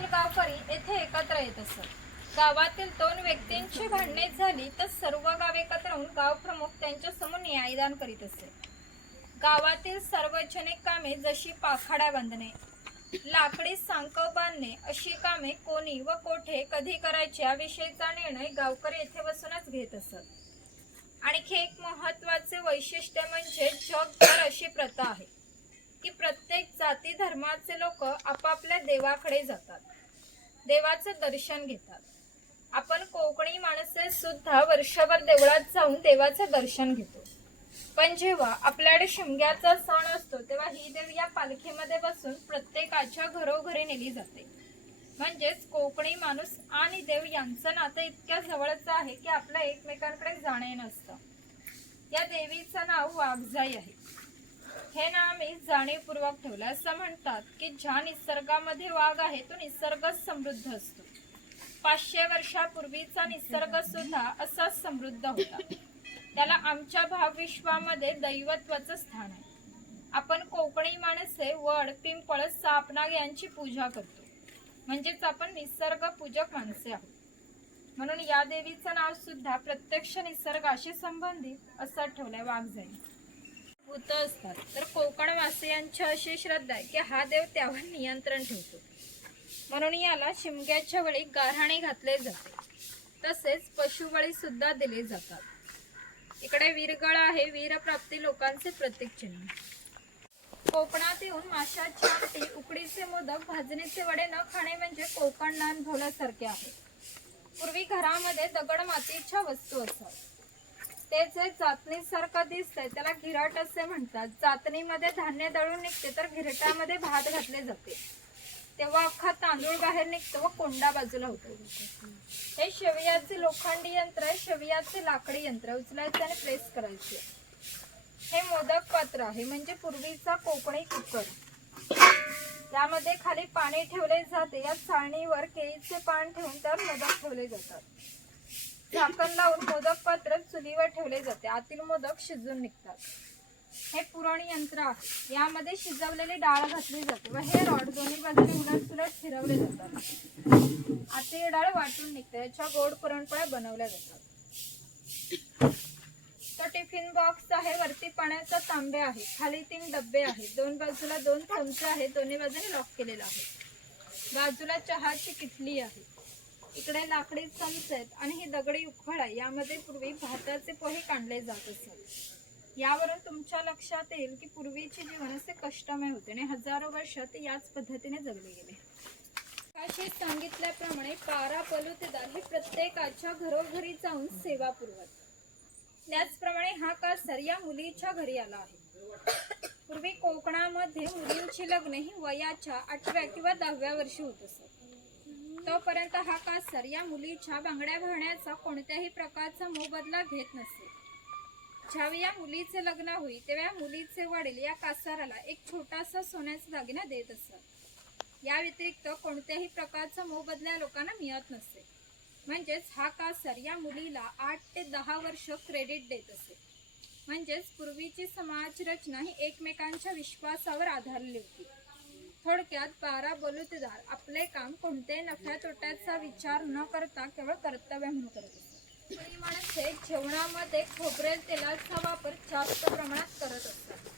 गावातील गावकरी येथे एकत्र येत असत. गावातील दोन व्यक्तींची भांडणे झाली तर सर्व गाव एकत्र होऊन गाव प्रमुख त्यांच्यासमोर न्यायदान करीत असे. गावातील सार्वजनिक कामे जशी पाखाड्या बांधणे लाकडी सांकव बांधणे अशी कामे कोणी व कोठे कधी करायच्या याविषयीचा निर्णय गावकरी येथे बसूनच घेत असत. आणखी एक महत्त्वाचे वैशिष्ट्य म्हणजे जगभर अशी प्रथा आहे की प्रत्येक जाती धर्माचे लोक आपापल्या देवाकडे जातात. देवाचं दर्शन घेतात. आपण कोकणी माणसे सुद्धा वर्षभर देवळात जाऊन देवाचं दर्शन घेतो. पण जेव्हा आपल्याकडे शिमग्याचा सण असतो तेव्हा ही देव या पालखीमध्ये बसून प्रत्येकाच्या घरोघरी नेली जाते. म्हणजेच कोकणी माणूस आणि देव यांचं नातं इतक्या जवळचं आहे की आपलं एकमेकांकडे जाणे नसतं. या देवीचं नाव वाघजाई आहे. हे नाव मी जाणीवपूर्वक ठेवलं. असं म्हणतात की ज्या निसर्गामध्ये वाघ आहे तो निसर्गच समृद्ध असतो. पाचशे वर्षापूर्वीचा निसर्ग सुद्धा असाच समृद्ध होता. त्याला आमच्या भावविश्वामध्ये दैवत्वाचं स्थान आहे. आपण कोकणी माणसे वड पिंपळ सापनाग यांची पूजा करतो. म्हणजेच आपण निसर्ग पूजक माणसे आहोत. म्हणून या देवीचं नाव सुद्धा प्रत्यक्ष निसर्गाशी संबंधित असं ठेवलंय वाघ जाईल भूत असतात. तर कोकणवासियांची अशी श्रद्धा आहे की हा देव त्यावर नियंत्रण ठेवतो. म्हणून याला शिमग्याच्या वेळी गारहाणे घातले जाते. तसेच पशुबळी सुद्धा दिले जातात. इकडे वीरगळ आहे. वीरप्राप्ती लोकांचे प्रतीक चिन्ह. कोकणात येऊन माशाची आमटी उकडीचे मोदक भाजणीचे वडे न खाणे म्हणजे कोकण नान भोल्यासारखे आहे. पूर्वी घरामध्ये दगड मातीच्या वस्तू असतात ते जे जातनीसारखं दिसतंय त्याला घिराट असे म्हणतात. जातनीमध्ये धान्य दळून निघते तर घिरटामध्ये भात घातले जाते. तेव्हा अख्खा तांदूळ बाहेर निघतो व कोंडा बाजूला होतो. हे शेवयाचे लोखंडी यंत्र आहे शेवयाचे लाकडी यंत्र. उचलायचे आणि प्रेस करायचे. हे मोदक पात्र आहे म्हणजे पूर्वीचा कोकणी कुकर. यामध्ये खाली पाणी ठेवले जाते. या चाळणीवर केळीचे पान ठेवून त्यावर मोदक ठेवले जातात. झाकण लावून मोदक पात्र चुलीवर ठेवले जाते. आतील मोदक शिजून निघतात. हे पुरण यंत्र आहे. यामध्ये शिजवलेली डाळ घातली जाते व हे रॉड दोन्ही बाजूने उलट सुलट फिरवले जातात. आतील डाळ वाटून निघते. याच्या गोड पुरणपोळ्या बनवल्या जातात. तो टिफिन बॉक्स आहे. वरती पाण्याचा तांबे आहे. खाली तीन डब्बे आहेत. दोन बाजूला दोन थमचे आहेत. दोन्ही बाजूने लॉक केलेला आहे. बाजूला चहाची किटली आहे. इकडे लाकडी चमचे आहेत आणि ही दगडी उखळ आहे. यामध्ये पूर्वी भाताचे पोहे काढले जात असत यावरून तुमच्या लक्षात येईल की पूर्वीचे जीवन असे कष्टमय होते आणि हजारो वर्ष ते याच पद्धतीने जगले गेले. अशी सांगितल्याप्रमाणे पारा पलुतेदार हे प्रत्येकाच्या घरोघरी जाऊन सेवा पुरवत. त्याचप्रमाणे हा कासर या मुलीच्या घरी आला आहे. पूर्वी कोकणामध्ये मुलींची लग्न ही वयाच्या आठव्या किंवा दहाव्या वर्षी होत असत. तोपर्यंत हा कासर या मुलीच्या बांगड्या भरण्याचा कोणत्याही प्रकारचा मोबदला घेत नसे. ज्यावेळी या मुलीचे लग्न होईल तेव्हा मुलीचे वडील या कासाराला एक छोटासा सोन्याचा दागिना देत असत. या व्यतिरिक्त कोणत्याही प्रकारचा मोबदला लोकांना मिळत नसे. म्हणजेच हा कासर या मुलीला आठ ते दहा वर्ष क्रेडिट देत असे. म्हणजेच पूर्वीची समाज रचना ही एकमेकांच्या विश्वासावर आधारली होती. थोडक्यात बारा बलुतेदार आपले काम कोणत्याही नफ्या तोट्याचा विचार न करता केवळ कर्तव्य म्हणून करत असतात. कोणी माणसे जेवणामध्ये खोबरेल तेलाचा वापर जास्त प्रमाणात करत असतात.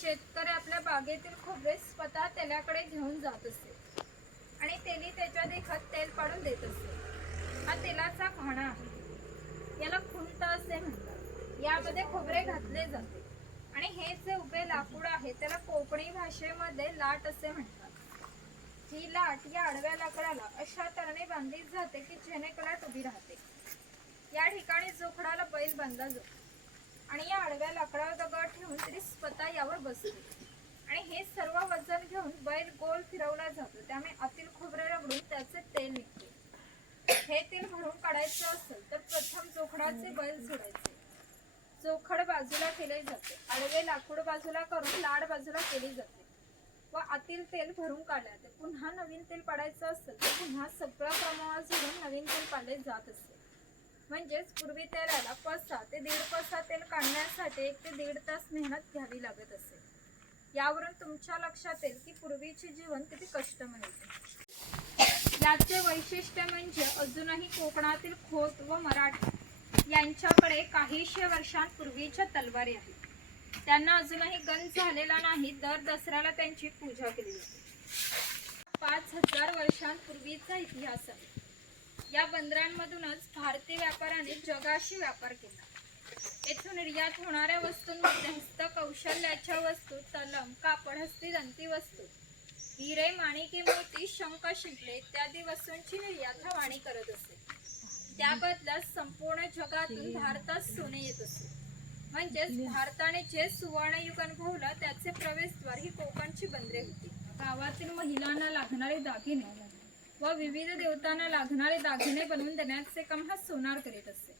शेतकरी आपल्या बागेतील खोबरे स्वतः तेलाकडे घेऊन जात असते आणि तेली त्याच्या देखत तेल पाडून देत असते. हा तेलाचा घाणा आहे. याला खुंट असे म्हणतात. यामध्ये खोबरे घातले जाते आणि हे जे उभे लाकूड आहे त्याला कोकणी भाषेमध्ये लाट असे म्हणतात. ही लाट या आडव्या लाकडाला अशा तऱ्हेने बांधली जाते की जेणेकरून लाट उभी राहते. या ठिकाणी जोखडाला बैल बांधला जातो. आणि या आडव्या लाकडावर दगड ठेवून तरी स्वतः यावर बसते. आणि हे सर्व वजन घेऊन बैल गोल फिरवला जातो. त्यामुळे आतील खोबरे रगडून त्याचे तेल निघते. हे तेल भरून काढायचं असेल तर प्रथम जोखडाचे बैल सोडायचे. जोखड बाजूला केले जाते आडवे लाकूड बाजूला करून लाड बाजूला केली जाते. व आतील तेल भरून काढले जाते पुन्हा नवीन तेल पाडायचं असेल तर पुन्हा सगळं प्रमाणात सोडून नवीन तेल पाडले जात असते म्हणजेच पूर्वी तेलाला पसा ते दीड पसा तेल काढण्यासाठी एक ते दीड तास मेहनत घ्यावी लागत असे. यावरून तुमच्या लक्षात येईल की पूर्वीचे जीवन किती कष्टमय होते याचे वैशिष्ट्य म्हणजे अजूनही कोकणातील खोत व मराठी यांच्याकडे काहीशे वर्षांपूर्वीच्या तलवारी आहेत. त्यांना अजूनही गंज झालेला नाही दर दसऱ्याला त्यांची पूजा केली जाते. पाच हजार वर्षांपूर्वीचा इतिहास आहे. या बंदरांमधूनच भारतीय व्यापाराने जगाशी व्यापार केला. येथून निर्यात होणाऱ्या वस्तूंमध्ये हस्तकौशल्याच्या वस्तू तलम कापड हस्तिदंती वस्तू हिरे माणिके मोती शंख शिंपले इत्यादी वस्तूंची निर्यात हा वाणी करत असे. त्या बदल्यात संपूर्ण जगातून भारतात सोने येत असे. म्हणजेच भारताने जे सुवर्ण युग अनुभवलं त्याचे प्रवेशद्वार ही कोकणची बंदरे होती. गावातील महिलांना लागणारे दागिने व विविध देवतांना लागणारे दागिने बनवून देण्याचे काम हा सोनार करीत असे.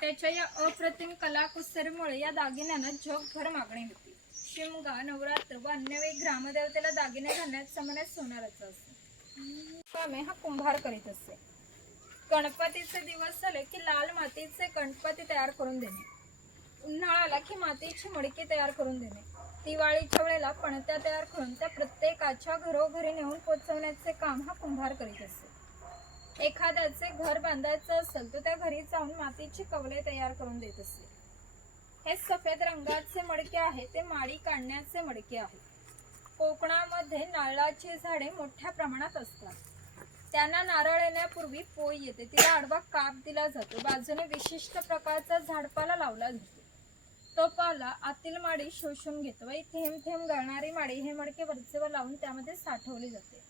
त्याच्या या अप्रतिम कलाकुसरीमुळे या दागिन्यांना जगभर मागणी होती. शिमगा नवरात्र व अन्य वेळी ग्रामदेवतेला दागिने घालण्यात समान्यात सोनाराचा असे. कामे हा कुंभार करीत असे. गणपतीचे दिवस झाले की लाल मातीचे गणपती तयार करून देणे. उन्हाळा आला की मातीची मडकी तयार करून देणे. दिवाळीच्या वेळेला पणत्या तयार करून त्या प्रत्येकाच्या घरोघरी नेऊन पोचवण्याचे काम हा कुंभार करीत असे एखाद्याचे घर बांधायचं असेल तर त्या घरी जाऊन मातीची कवले तयार करून देत असे हे सफेद रंगाचे मडके आहे ते माडी काढण्याचे मडके आहे. कोकणामध्ये नारळाची झाडे मोठ्या प्रमाणात असतात. त्यांना नारळ येण्यापूर्वी पोळी येते. तिला आडवा काप दिला जातो. बाजूने विशिष्ट प्रकारचा झाडपाला लावला जातो. तो पाला आतील माडी शोषून घेतो व थेंब थेंब गळणारी माडी हे मडके वरचेवर लावून त्यामध्ये साठवली जाते.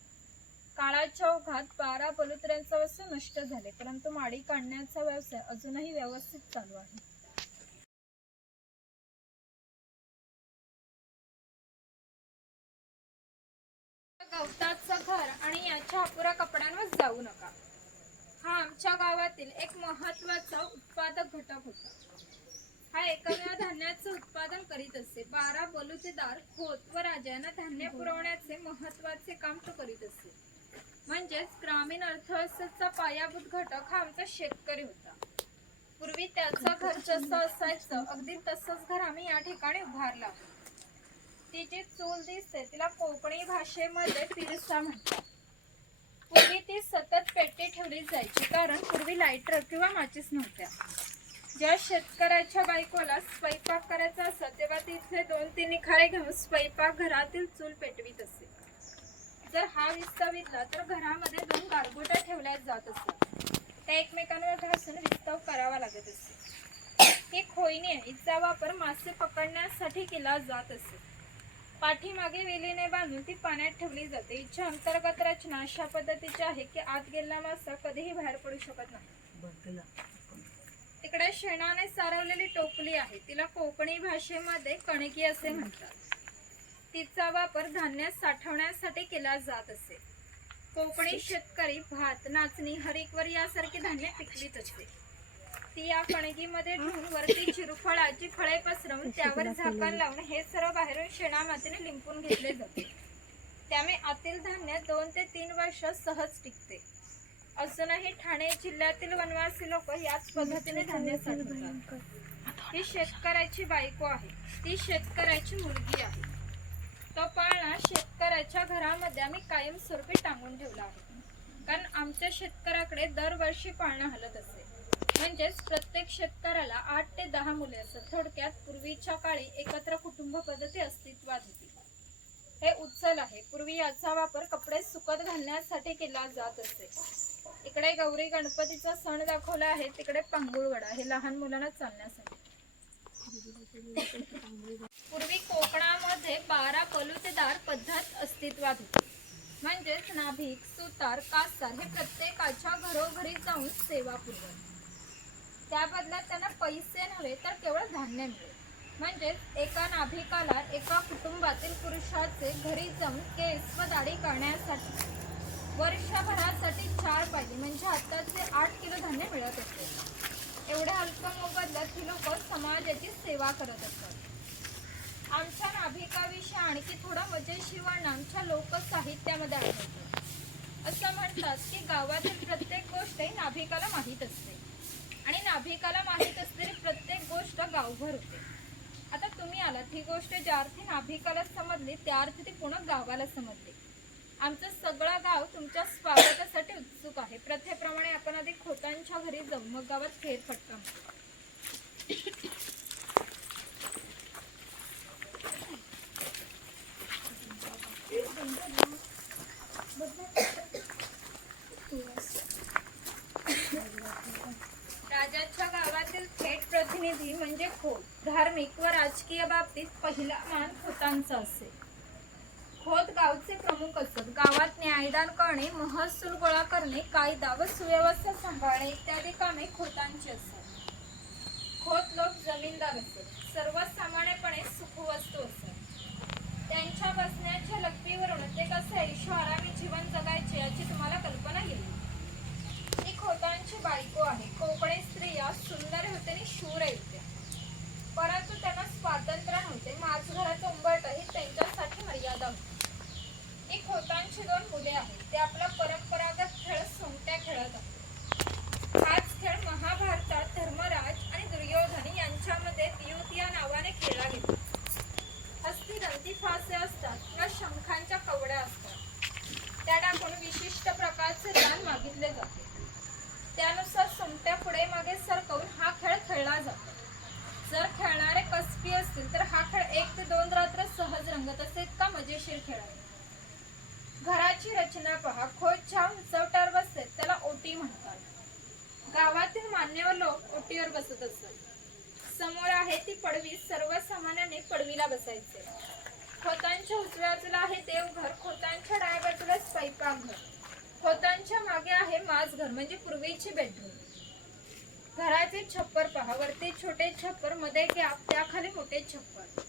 काळाच्या ओघात बारा बलुत्र्यांचा व्यवसाय नष्ट झाले परंतु माडी काढण्याचा व्यवसाय अजूनही व्यवस्थित चालू आहे. गवतात छापुरा कपड्यांवर जाऊ नका. हा आमच्या गावातील एक महत्त्वाचा उत्पादक घटक होता. हा एकमेव धान्याचं उत्पादन करीत असे. बारा बलुतेदार खोत व राजांना धान्य पुरवण्याचे महत्त्वाचे काम तो करीत असे. म्हणजेच ग्रामीण अर्थव्यवस्थेचा पायाभूत घटक हा आमचा शेतकरी होता. पूर्वी त्याचं घर जसं असायचं अगदी तसंच घर आम्ही या ठिकाणी उभारला. तिची ती जी चूल दिसते तिला कोकणी भाषेमध्ये पिरसा म्हणतात. ती सतत पेटी ठेवली जायची. कारण पूर्वी लायटर किंवा माचीस नव्हत्या. ज्या शेतकऱ्याच्या बायकोला स्वयंपाक करायचा असत तेव्हा तिथले दोन तीन निखारे घेऊन स्वयंपाक घरातील चूल पेटवीत असे. जर हा विस्तवितला तर घरामध्ये दोन गारगोट्या ठेवल्या जात असत त्या एकमेकांवर घासून विस्तव करावा लागत असे. ही खोईनी आहे हिचा वापर मासे पकडण्यासाठी केला जात असे. पाठीमागे वेलीने बांधून ती पाण्यात ठेवली जाते. हिच्या अंतर्गत रचना अशा पद्धतीची आहे की आत गेलेला मासा कधीही बाहेर पडू शकत नाही. तिकडे शेणाने सारवलेली टोपली आहे. तिला कोकणी भाषेमध्ये कणकी असे म्हणतात. तिचा वापर धान्य साठवण्यासाठी केला जात असे. कोकणी शेतकरी भात नाचणी हरिकवर यासारखी धान्य पिकवीत असते. ती या कणगीमध्ये ठेवून वरती चिरफळाची फळे पसरवून त्यावर झाकण लावून हे सर्व बाहेरून शेणामातीने लिंपून घेतले जाते. त्यामुळे आतील धान्य दोन ते तीन वर्ष सहज टिकते. अजूनही ठाणे जिल्ह्यातील वनवासी लोक याच पद्धतीने धान्य साठवतात. ही शेतकऱ्याची बायको आहे. ती शेतकऱ्याची मुलगी आहे. तो पाळणा शेतकऱ्याच्या घरामध्ये आम्ही कायमस्वरूपी टांगून ठेवला आहे. कारण आमच्या शेतकऱ्याकडे दरवर्षी पाळणा हलत असे. म्हणजेच प्रत्येक शेतकऱ्याला आठ ते दहा मुले असत थोडक्यात पूर्वीच्या काळी एकत्र कुटुंब पद्धती अस्तित्वात होती. हे उचल आहे. पूर्वी याचा वापर कपडे सुकत घालण्यासाठी केला जात असे. इकडे गौरी गणपतीचा सण दाखवला आहे. तिकडे पांगुळवडा हे लहान मुलांना चालण्यासाठी. पूर्वी कोकणामध्ये बारा पलुतेदार पद्धत अस्तित्वात होती. म्हणजेच नाभिक सुतार कासार हे प्रत्येकाच्या घरोघरी जाऊन सेवा पुरवत. त्या बदल्यात त्यांना पैसे नव्हे तर केवळ धान्य मिळेल. म्हणजेच एका नाभिकाला एका कुटुंबातील पुरुषाचे घरी जाऊन केस व दाढी करण्यासाठी वर्षभरासाठी चार पाहिजे. म्हणजे आत्ताचे आठ किलो धान्य मिळत असते. एवढ्या अल्प मोबदल्यात ही लोक समाजाची सेवा करत असतात. आमच्या नाभिकाविषयी आणखी थोडं मजेशीर वर्णन आमच्या लोकसाहित्यामध्ये आढळतो. असं म्हणतात की गावातील प्रत्येक गोष्ट ही नाभिकाला माहीत असते. आणि नाभिकाला माहीत असलेली प्रत्येक गोष्ट गावभर होते. आता तुम्ही आलात ही गोष्ट ज्या अर्थी नाभिकाला समजली त्या अर्थी ती पुन्हा गावाला समजली. आमचं सगळं गाव तुमच्या स्वागतासाठी उत्सुक आहे. प्रथेप्रमाणे आपण आधी खोतांच्या घरी जाऊ मग गावात फेरफटका मारू. राजाच्या गावातील थेट प्रतिनिधी म्हणजे खोत. धार्मिक व राजकीय बाबतीत पहिला मान खोतांचा असे खोत गावचे प्रमुख असत. गावात न्यायदान करणे महसूल गोळा करणे कायदा व सुव्यवस्था सांभाळणे इत्यादी कामे खोतांची असत खोत लोक जमीनदार असत. सर्वसामान्यपणे सुखवस्तू असत त्यांच्या बसण्याच्या लग्नीवरून ते कसं ऐशो आरामी जीवन जगायचे याची तुम्हाला कल्पना येईल ही खोतांची बायको आहे कोकणी स्त्रिया सुंदर होते आणि शूर होते परंतु त्यांना स्वातंत्र्य नव्हते माझ घराचं उंबरट ही त्यांच्यासाठी मर्यादा होती ही खोतांची दोन मुले आहेत ते आपला परंपरागत खेळ सोंगट्या खेळत आहेत हाच खेळ महाभारतात धर्मराज आणि दुर्योधन यांच्यामध्ये युद्ध या नावाने खेळला गेला हस्ती दंती फासे असतात किंवा शंखांच्या कवड्या असतात त्या टाकून विशिष्ट प्रकारचे दान मागितले जाते त्यानुसार सोमट्या पुढे मागे सरकवून हा खेळ खेळला जातो. जर खेळणारे कसबी असतील तर हा खेळ एक ते दोन रात्र सहज रंगत असे इतका मजेशीर खेळ आहे. घराची रचना पहा. खोज छान चौटार बसते. त्याला ओटी म्हणतात. गावातील मान्यवर लोक ओटीवर बसत असत समोर आहे ती पडवी. सर्वसामान्याने पडवीला बसायचे. खोतांच्या उजव्या बाजूला आहे देवघर. खोतांच्या डाव्या बाजूला स्वयंपाकघर. खोतांच्या मागे आहे माझघर म्हणजे पूर्वीची बेडरूम घराचे छप्पर पहा. वरती छोटे छप्परमध्ये गॅप त्याखाली मोठे छप्पर.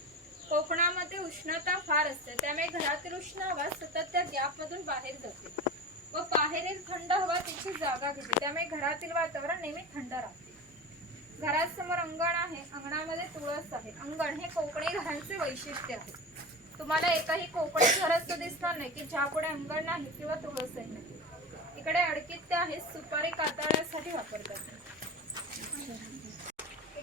कोकणामध्ये उष्णता फार असते त्यामुळे घरातील उष्ण हवा सतत त्या गॅप मधून बाहेर जाते. व बाहेरील थंड हवा तिची जागा घेते त्यामुळे घरातील वातावरण नेहमी थंड राहते. घरासमोर अंगण आहे अंगणामध्ये तुळस आहे. अंगण हे कोकणी घरांचे वैशिष्ट्य आहे. तुम्हाला एकाही कोकणी घर असं दिसणार नाही की ज्या पुढे अंगण नाही किंवा तुळस नाही इकडे अडकीत आहे सुपारी कातळण्यासाठी वापरतात.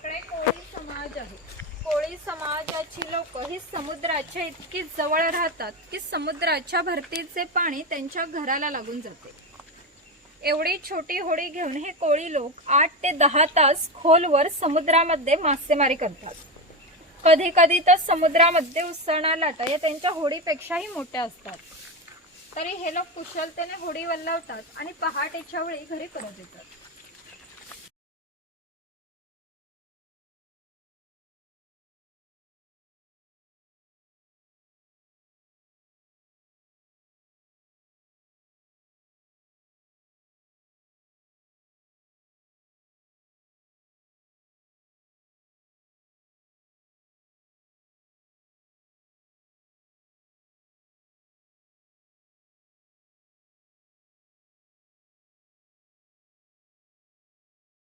इकडे कोळी समाज आहे. कोळी समाजाची लोक ही समुद्राच्या इतकी जवळ राहतात की समुद्राच्या भरतीचे पाणी त्यांच्या घराला लागून जाते. एवढी छोटी होडी घेऊन हे कोळी लोक आठ ते दहा तास खोलवर समुद्रामध्ये मासेमारी करतात. कधी कधी तर समुद्रामध्ये उसळणार लाटा या त्यांच्या होडीपेक्षाही मोठ्या असतात. तरी हे लोक कुशलतेने होडी वल्लवतात आणि पहाटेच्या वेळी घरी परत येतात.